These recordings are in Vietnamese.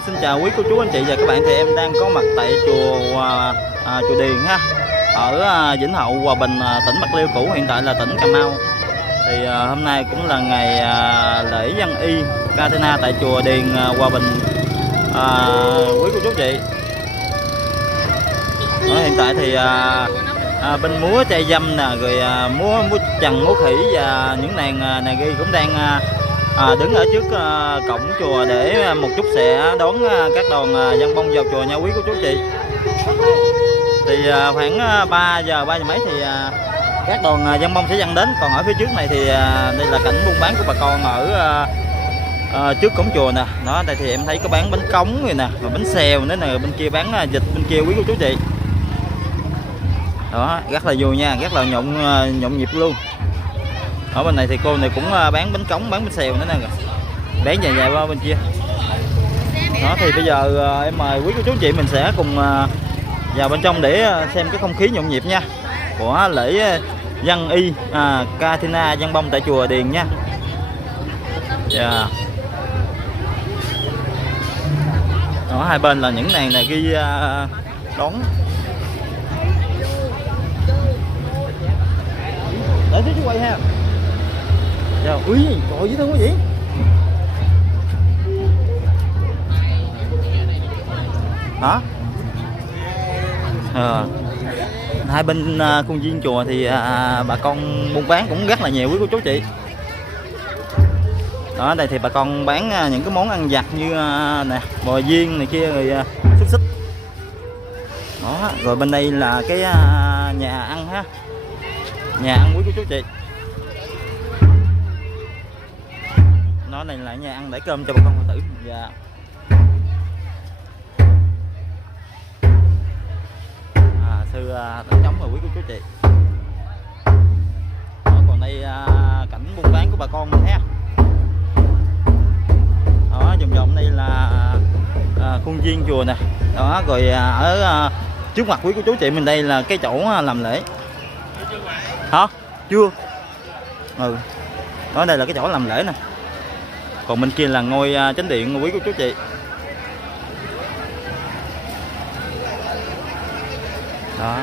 Xin chào quý cô chú anh chị và các bạn, thì em đang có mặt tại chùa Điền ha, ở Vĩnh Hậu, Hòa Bình, tỉnh Bạc Liêu cũ, hiện tại là tỉnh Cà Mau. Thì hôm nay cũng là ngày lễ Dân Y Cathena tại chùa Điền, Hòa Bình, quý cô chú anh chị. Hiện tại thì bên múa chay dâm nè, rồi múa trần, múa khỉ và những nàng ghi cũng đang đứng ở trước cổng chùa để một chút sẽ đón các đoàn dân bông vào chùa nha quý cô chú chị. Thì khoảng 3 giờ mấy thì các đoàn dân bông sẽ dâng đến. Còn ở phía trước này thì đây là cảnh buôn bán của bà con ở trước cổng chùa nè. Đó, đây thì em thấy có bán bánh cống rồi nè, và bánh xèo nữa nè, bên kia bán vịt bên kia quý cô chú chị. Đó, rất là vui nha, rất là nhộn nhịp luôn. Ở bên này thì cô này cũng bán bánh cống, bán bánh xèo nữa nè, bán dài qua bên kia. Đó, thì bây giờ em mời quý cô chú chị mình sẽ cùng vào bên trong để xem cái không khí nhộn nhịp nha của lễ Dân Y Cathena Dân Bông tại chùa Điền nha. Đó, hai bên là những nàng này ghi đón. Để chú quay ha. Dạ, ui, trời dễ thương quá vậy. Hả? Hai bên khuôn viên chùa thì bà con buôn bán cũng rất là nhiều quý cô chú chị. Đó, đây thì bà con bán những cái món ăn vặt như nè, bò viên này kia, rồi xúc xích. Đó, rồi bên đây là cái nhà ăn ha. Nhà ăn quý cô chú chị. Nó này là nhà ăn để cơm cho bà con Phật tử. Dạ. Sư đánh trống rồi quý cô chú chị. Đó, còn đây cảnh buôn bán của bà con mình ha. Đó, vòng đây là khuôn viên chùa nè. Đó, rồi ở trước mặt quý cô chú chị mình đây là cái chỗ làm lễ. Hả? Chưa. Đó, đây là cái chỗ làm lễ nè. Còn bên kia là ngôi chánh điện quý cô chú chị. Đó.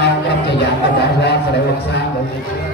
non trong thời gian mà bỏ qua sẽ để làm sao mọi người.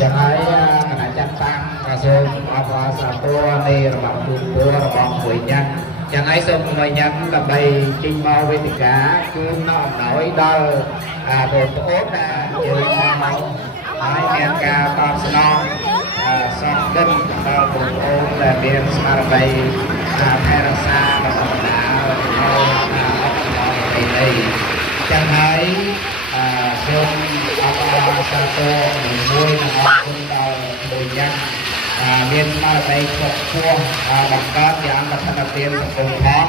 chẳng ấy là chắc tăng và xôm ở xã tua này là bằng tuôn tua là bằng quỷ nhân chẳng ấy xôm người nhân là bày chinh mau với tất cả cứ nó nổi đau rồi tốt là chơi mau nói nghe ca tao snon son đinh tao cùng ôn là biên sa bày thay ra xa là bằng đá thì đây chẳng ấy xôm xã tua mùi là ngọt cũng đau mùi nhân miền mà đây thuộc khuôn bằng các dạng và thân đặc tiên cùng khó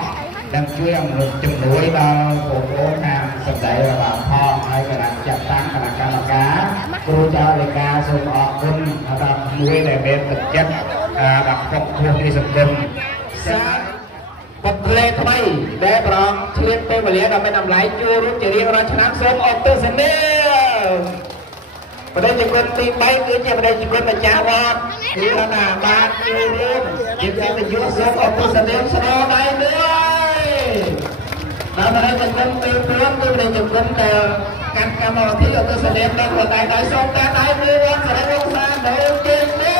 đang chui ông lục chung núi bao cổ cố nam sập đẩy và bảo kho hay là làm chặt tăng và làm cá cá cô cho đề ca xung ọ quân đặt nuôi để bên thực chất đặt phục khuôn đi sập đầm xa bật lệ thay để bằng chuyên tên và lẽ là bên nằm lái chưa rút chỉ riêng ra cho nám sớm ông tư sinh đi và đây chỉ quân đi bay cứ chỉ và đây chỉ quân là cha con thì là ba chưa luôn chỉ cần là giữa sớm ông tư sinh đi sau đây nữa đó là đây chỉ quân tiêu tướng tôi đây chỉ quân căn cam màu thì ông tư sinh đi đang ở tại đại sông ta đại luôn và đây không xa đầu tiên đi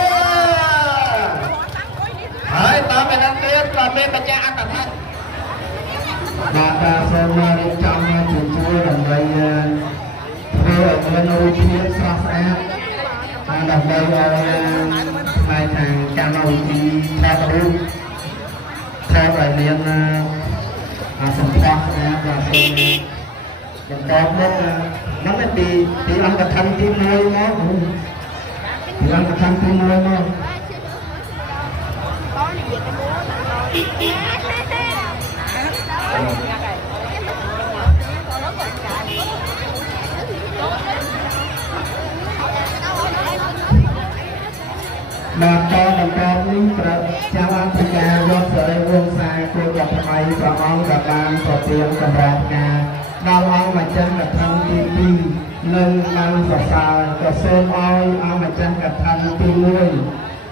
hỏi tao mày đang biết là bên bà cha ăn thật bà ta xem trong trường chúa đồng đây thưa ở bên ôi phía xa xa đồng đây hai thằng cha nội thì theo đúng theo bài liên sân khoa và sân con biết nó mới thì ăn cả thân tim môi nó thì ăn cả thân tim môi nó bà con linh chào anh chị ca vô sợi vuông xa cô gặp mày và ông gặp bạn có tiền cầm bạc ca đau ông mà chân gặp thân tim tim nâng mang và xa có sơn oi ông mà chân gặp thân tim nuôi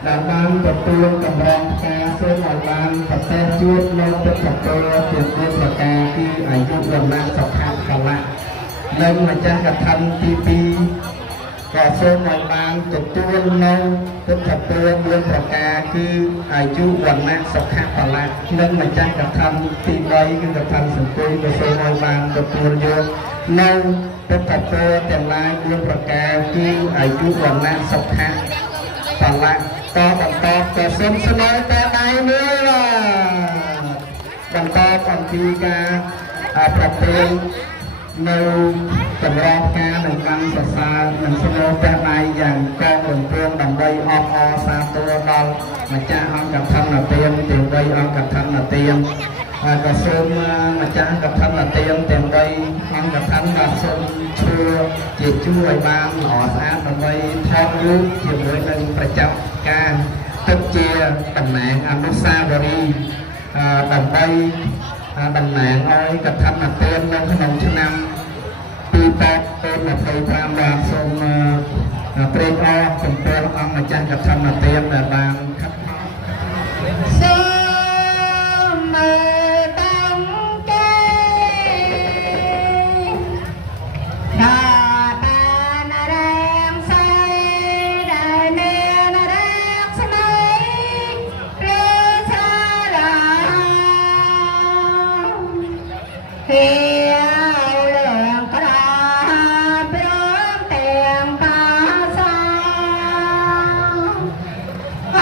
đã ban tập tuôn cầm bạc ca sơn mọi ban tập tên chuột nông tập tập tôi tiền tuôn và ca khi ảnh dụng gần mạng sọc hạt còn lại nâng mà chân gặp thân tim tim và sơn mọi ban tập tuôn nông tập tập tôi buôn và ca khi ảnh dụng gần mạng sọc hạt còn lại nâng mà chân gặp thân tim đây cái gặp thân sừng tôi và sơn mọi ban tập tuôn vô nông tập tập tôi tiền lai buôn và ca khi ảnh dụng gần mạng sọc hạt còn lại to bằng to có sớm sớm nói ta đây nữa bằng to còn khi ca tập tên nâu tầm rong ca đừng văn xa xa mình sẽ nói ta đây dành con đường phương đầm đây o xa tua đâu mà cha ông gặp thân là tiên tiền đây ông gặp thân là tiên có sớm mà cha gặp thân là tiên tiền đây ông gặp thân là sớm chua chỉ chua ban họ xa đầm đây thon nước chiều mới nâng phải chấp ca tức chia đầm mạng Anusaveri đầm đây đầm mạng ơi gặp thân là tiên năm 2005 ปีแปดเป็นมาไปตามบางทรงเตรียมออกเป็นตัวละมาจังกับทำมาเตรียมแต่บางครับสมัยตั้งใจดาตานาแรงใสได้เนื้อนาแรงสมัยเรือชาลาเฮียเ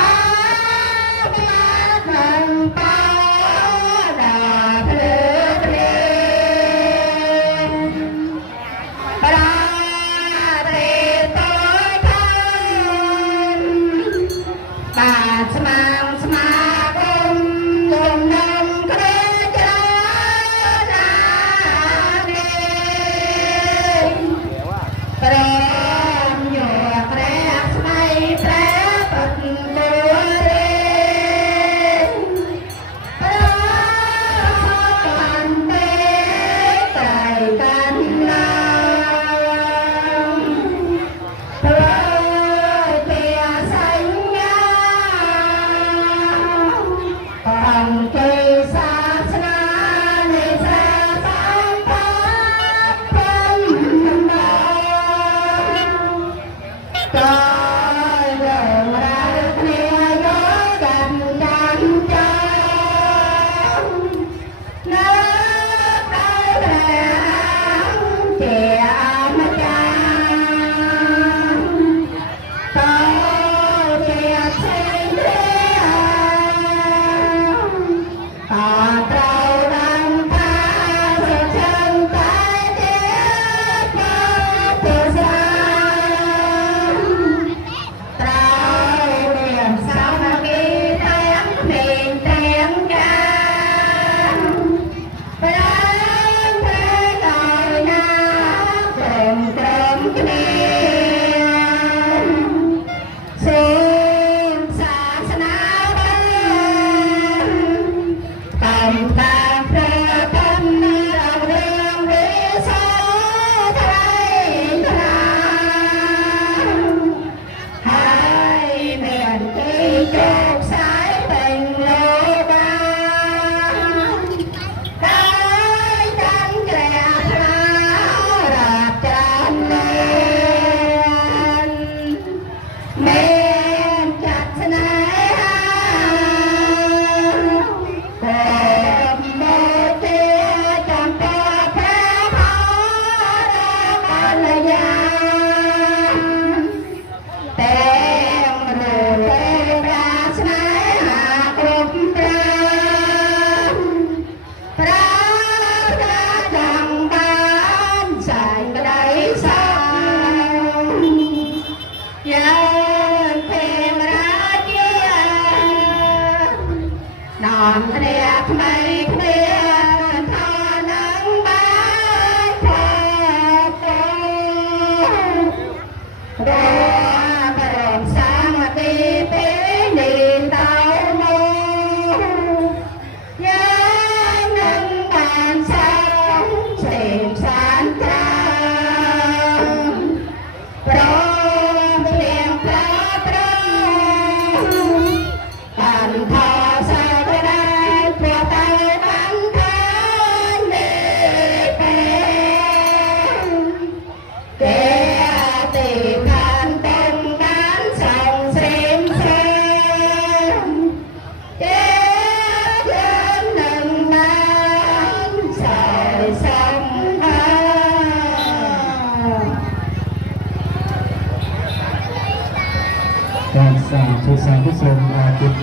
การสร้างชุดสร้างที่ทรงอาจิต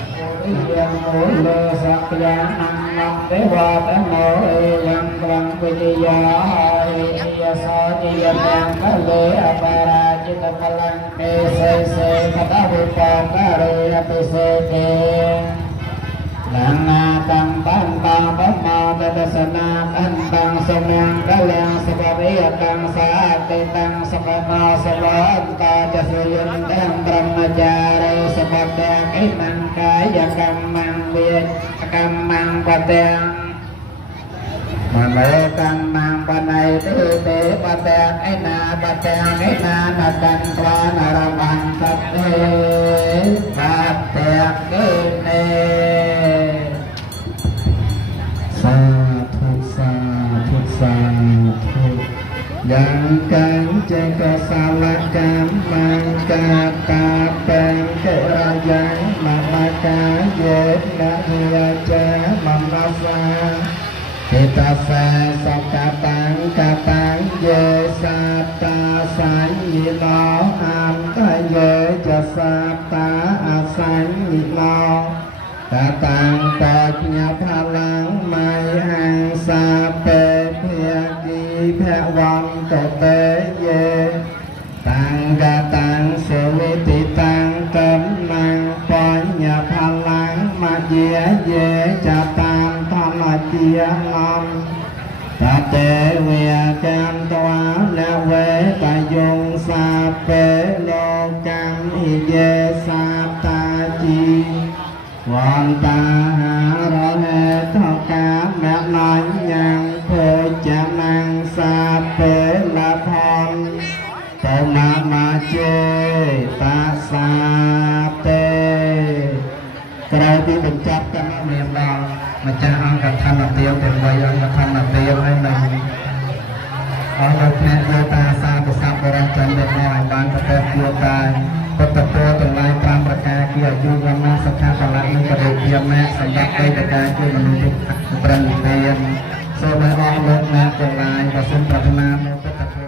ยังโมเลสักยานังนังเทวาตโนยังกลังวิทยาเอยสาจิยนังกะเลอปาราจิตพลังเตเสเสคตาวิปองกะเรอปิเสเกลังนาตังปันตังปัมมาตสนาปันตังสมังกะลังสภเวตังสาติตังสภนาสวัตตาจะสยุนตังบรมจารีสภเตกิมังกายกรรมังเวทกรรมังปะเตงมโนกรรมังปะไนติเตปะเตงไอนาปะเตงไอนานากันตวานารมังสัตเตปะเตงกิเนสาธุสาธุสาธุยังกันเจกสาลกัมมังกาตาเป็นเกรายังมามากาเยนะเฮียเจมัมนาสาทิตาสาสักตังกตังเยสัตตาสัญญิโนอัมตะเยจะสัตตาอาสัญญิโนตาตังปัญญาพลังไมหังสาเปเพียกีแพวังตเตเยตังกตังเสวิติตังกัมมังปัญญาพลังมาเยเยจะตังธรรมเจียงมตาเตเวียกันตวาและเวตายงสาเปโลกังอิเยสาตาจีวันตาหาเราเหตุเท่ากาแม่น้อยยังเพื่อจะนังสาเปละพรตมาเจตาสาเตใครที่เป็นจับกันเรียบร้อยมาจะเอากับท่านเตียวเป็นใบเอากับท่านเตียวให้หนึ่งเอาเราแม่โยตาสาไปสับรังจันเด็กน้อยบานประเทศโยตายปัตตโตตลายตามประกาศเกี่ยวกับวันนาสักการะละอินทรีย์เทียมแม่สำหรับได้ประกาศเกี่ยวกับมนุษย์ประณีเทียมโซเบอร์ออกรถแม่ตลายประสิทธิ์ปรารถนาโมปัตตโต